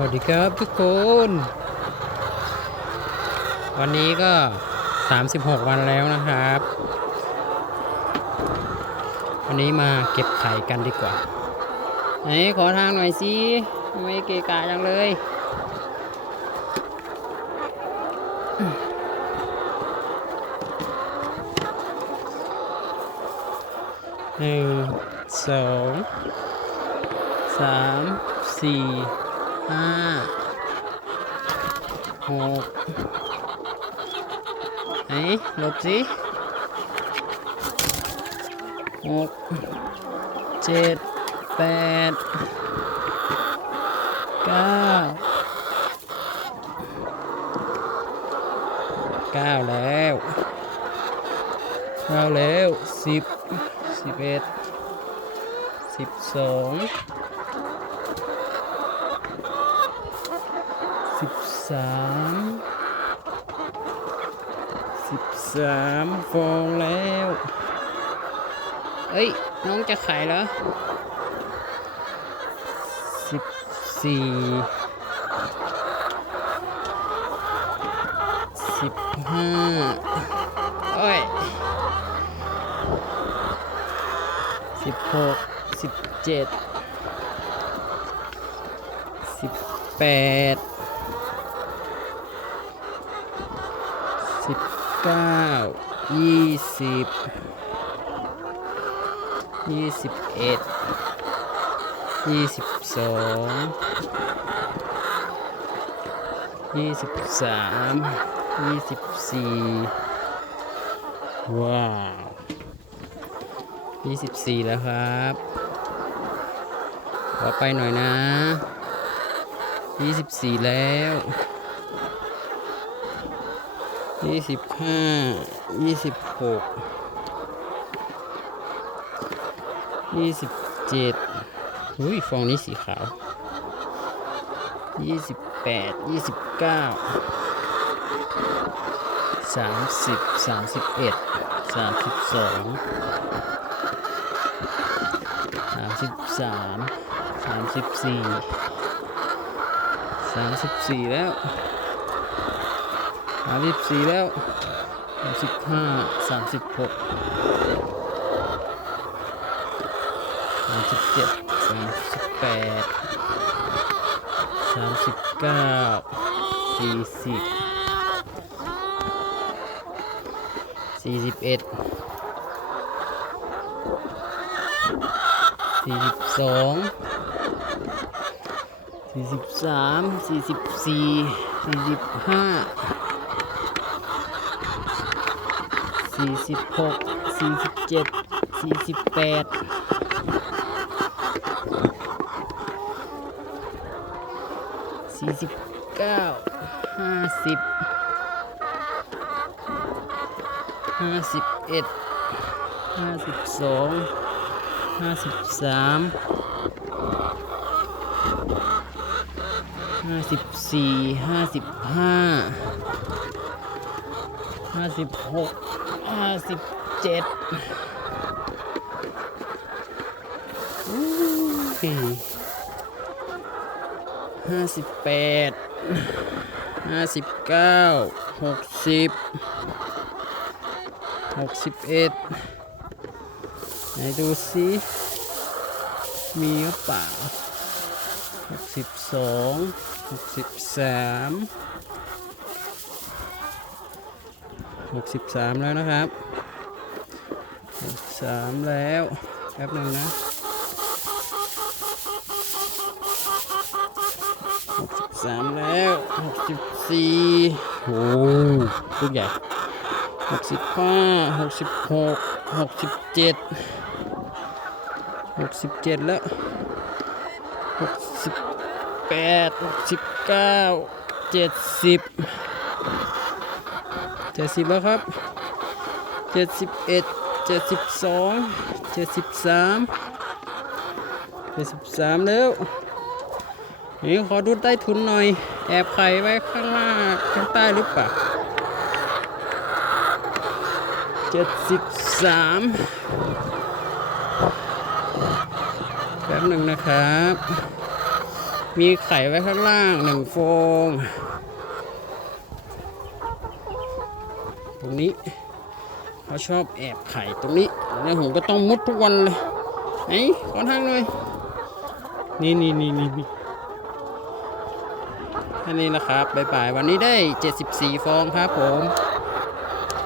วัสดีครับทุกคน วันนี้ก็ 36 วันแล้วนะครับ วันนี้มาเก็บไข่กันดีกว่า ไหนขอทางหน่อยสิไม่เกะกะจังเลยหนึ่งสองสามสี่ ห้าหกไหนลบสิหกเจ็ดแปดเก้าเก้าแล้วเก้าแล้วสิบสิบเอ็ดสิบสอง สามสิบสามฟองแล้ว เอ้ย น้องจะขายเหรอสิบสี่สิบห้าโอ้ยสิบหกสิบเจ็ดสิบแปดสิบ เก้ายี่สิบยี่สิบเอ็ดยี่สิบสองยี่สิบสามยี่สิบสี่ว้าวยี่สิบสี่แล้วครับขอไปหน่อยนะยี่สิบสี่แล้ว ยี่สิบห้ายี่สิบหกยี่สิบเจ็ดอุ้ยฟองนี้สีขาวยี่สิบแปดยี่สิบเก้าสามสิบสามสิบเอ็ดสามสิบสองสามสิบสามสามสิบสี่สามสิบสี่แล้ว สามสิบสี่แล้วสามสิบห้าสามสิบหกสามสิบเจ็ดสามสิบแปดสามสิบเก้าสี่สิบสี่สิบเอ็ดสี่สิบสองสี่สิบสามสี่สิบสี่สี่สิบห้า สี่สิบหกสี่สิบเจ็ดสี่สิบแปดสี่สิบเก้าห้าสิบห้าสิบเอ็ดห้าสิบสองห้าสิบสามห้าสิบสี่ห้าสิบห้าห้าสิบหก ห้าสิบเจ็ดห้าสิบแปดห้าสิบเก้าหกสิบหกสิบเอ็ดไหนดูสิมีหรือเปล่าหกสิบสองหกสิบสาม หกสิบสามแล้วนะครับหกสามแล้วแป๊บหนึ่งนะหกสิบสามแล้วหกสิบสี่โอ้ลูกใหญ่หกสิบห้าหกสิบหกหกสิบเจ็ดหกสิบเจ็ดแล้วหกสิบแปดหกสิบเก้าเจ็ดสิบ จ็ดสิบแล้วครับเจ็ดสิบเอ็ดเจ็ดสิบสองเจ็ดสิบสามเจ็ดสิบสามแล้วนี่ขอดูใต้ทุนหน่อย แอบไข่ไว้ข้างล่างข้างใต้หรือเปล่าเจ็ดสิบสามแป๊บหนึ่งนะครับ มีไข่ไว้ข้างล่างหนึ่งฟอง ตรงนี้เขาชอบแอบไข่ตรงนี้แล้วผมก็ต้องมุดทุกวันเลยไอ้ขอทางหน่อยนี่นี่นี่นี่นี่แค่นี้นะครับบ๊ายบายวันนี้ได้ 74 ฟองครับผม